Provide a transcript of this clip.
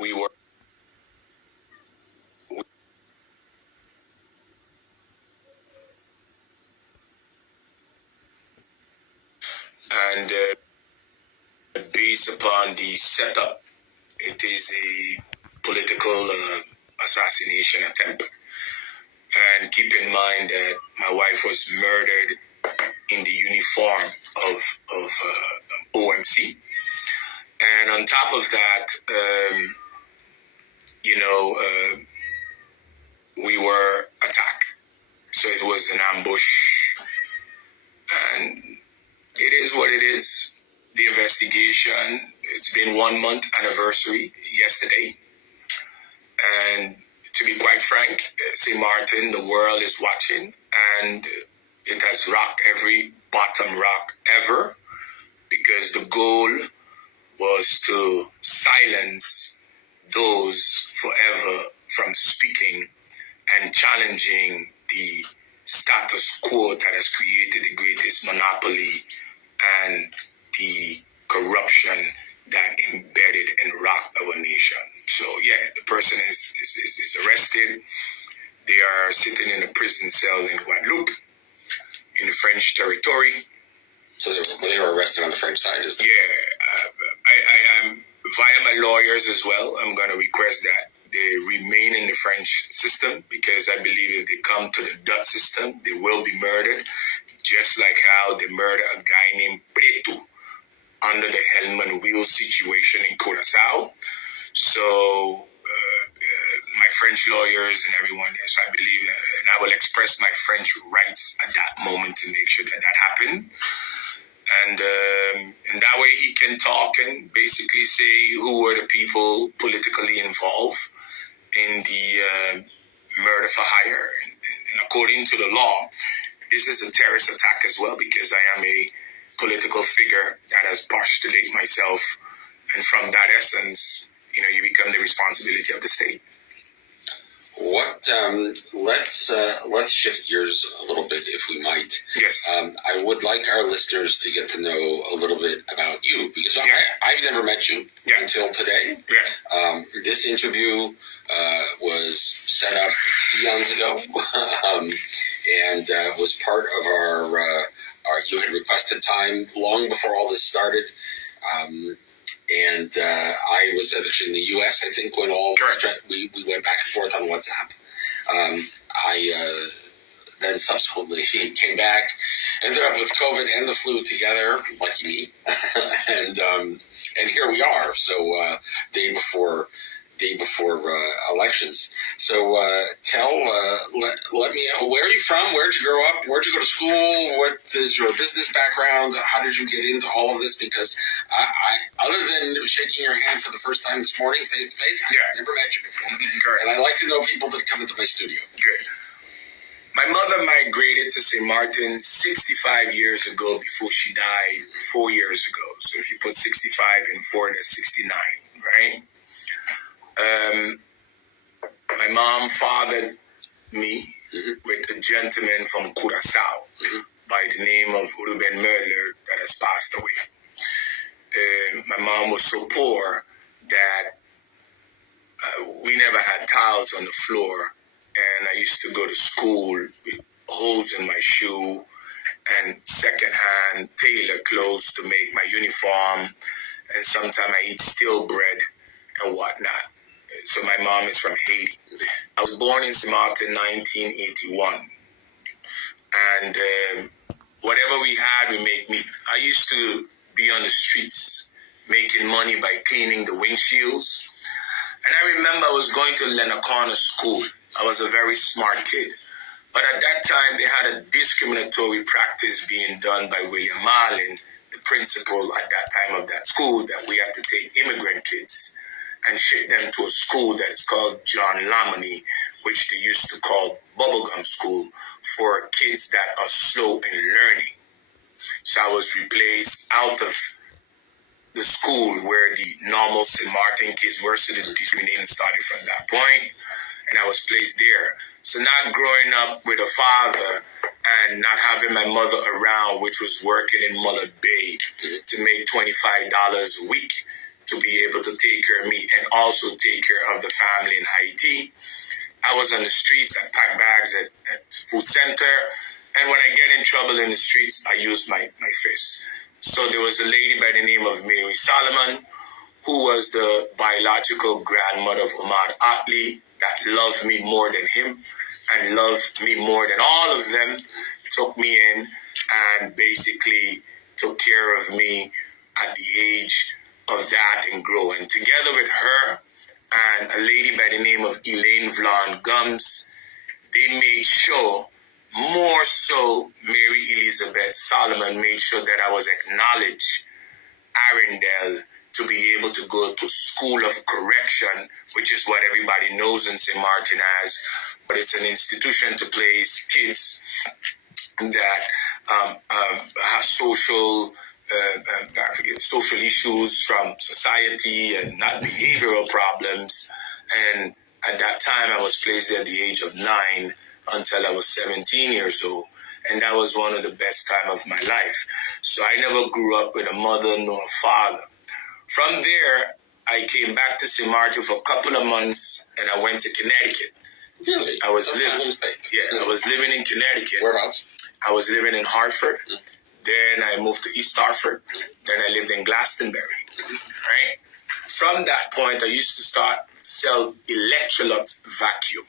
we were. And based upon the setup, it is a political assassination attempt. And keep in mind that my wife was murdered in the uniform of OMC. And on top of that, we were attacked. So it was an ambush. And it is what it is. The investigation, it's been 1 month anniversary yesterday. And to be quite frank, Sint Maarten, the world is watching, and it has rocked every bottom rock ever, because the goal was to silence those forever from speaking and challenging the status quo that has created the greatest monopoly and the corruption that embedded and rocked our nation. So the person is arrested. They are sitting in a prison cell in Guadeloupe, in the French territory. So they were arrested on the French side, is that? I am, via my lawyers as well, I'm going to request that they remain in the French system, because I believe if they come to the Dutch system, they will be murdered, just like how they murdered a guy named Preto under the Helman wheel situation in Curaçao. So my French lawyers and everyone else, I believe, and I will express my French rights at that moment to make sure that that happened. And that way he can talk and basically say who were the people politically involved in the murder for hire. And according to the law, this is a terrorist attack as well, because I am a political figure that has postulated myself. And from that essence, you become the responsibility of the state. Let's shift gears a little bit, if we might. Yes. I would like our listeners to get to know a little bit about you, because I've never met you until today. Yeah. This interview was set up eons ago, and was part of our. You had requested time long before all this started. And I was actually in the U.S., I think, when all we went back and forth on WhatsApp. I then subsequently came back, ended up with COVID and the flu together, lucky me, and here we are. So day before elections. So let me know, where are you from? Where'd you grow up? Where'd you go to school? What is your business background? How did you get into all of this? Because I other than shaking your hand for the first time this morning, face to face, I've never met you before. And I like to know people that come into my studio. Good. My mother migrated to St. Maarten 65 years ago before she died 4 years ago. So if you put 65 and 4, that's 69, right? My mom fathered me with a gentleman from Curaçao by the name of Ruben Merler that has passed away. My mom was so poor that we never had tiles on the floor, and I used to go to school with holes in my shoe and secondhand tailor clothes to make my uniform, and sometimes I eat stale bread and whatnot. So my mom is from Haiti. I was born in Sint Maarten in 1981. And whatever we had, we make meat. I used to be on the streets making money by cleaning the windshields. And I remember I was going to Lenacona School. I was a very smart kid. But at that time, they had a discriminatory practice being done by William Marlin, the principal at that time of that school, that we had to take immigrant kids and ship them to a school that is called John Lamoni, which they used to call bubblegum school, for kids that are slow in learning. So I was replaced out of the school where the normal St. Maarten kids were, so the discrimination started from that point, and I was placed there. So not growing up with a father and not having my mother around, which was working in Mullet Bay to make $25 a week, to be able to take care of me and also take care of the family in Haiti. I was on the streets. I packed bags at food center. And when I get in trouble in the streets, I use my fists. So there was a lady by the name of Mary Solomon, who was the biological grandmother of Omar Atli, that loved me more than him and loved me more than all of them, took me in and basically took care of me at the age of that and growing. Together with her and a lady by the name of Elaine Vlon Gums, they made sure, more so Mary Elizabeth Solomon made sure that I was acknowledged, Arrindell, to be able to go to School of Correction, which is what everybody knows in Sint Maarten as, but it's an institution to place kids that have social issues from society and not behavioral problems. And at that time, I was placed there at the age of 9 until I was 17 years old. And that was one of the best time of my life. So I never grew up with a mother nor a father. From there, I came back to Sint Maarten for a couple of months, and I went to Connecticut. Really? I was living in Connecticut. Whereabouts? I was living in Hartford. Then I moved to East Hartford. Then I lived in Glastonbury. Right? From that point, I used to sell Electrolux vacuum.